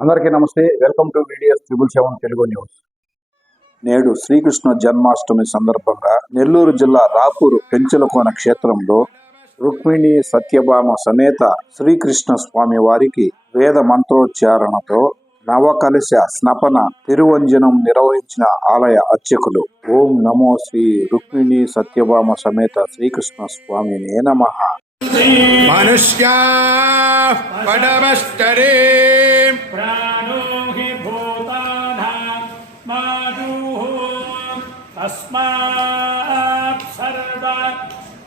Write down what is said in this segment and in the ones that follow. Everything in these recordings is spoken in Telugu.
అందరికీ నమస్తే. Welcome to VDS 777 Telugu news. నేడు శ్రీకృష్ణ జన్మాష్టమి సందర్భంగా నెల్లూరు జిల్లా రాపూరు పెంచలకోన క్షేత్రంలో రుక్మిణి సత్యభామ సమేత శ్రీకృష్ణ స్వామి వారికి వేద మంత్రోచ్చారణతో నవకలశ స్నపన తిరువంజనం నిర్వహించిన ఆలయ అర్చకులు. ఓం నమో శ్రీ రుక్మిణి సత్యభామ సమేత శ్రీకృష్ణ స్వామినే నమః. మనుష్యా పడమస్తరే ప్రాణో హి భూతానాం మాజూః తస్మాత్ సర్వ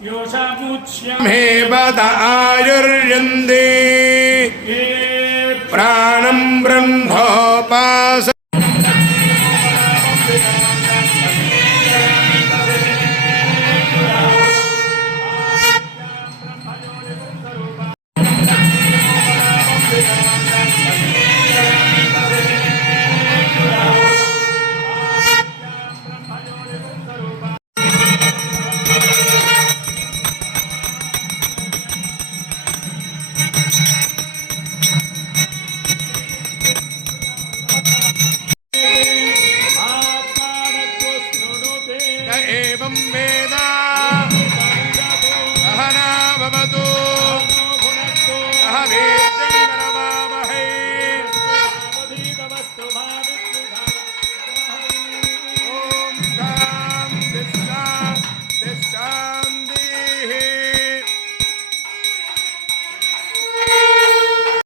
యోషముచ్యమే బద ఆయుర్యందే ప్రాణం బ్రహ్మోపాస एवं वेद सहना भवतु सह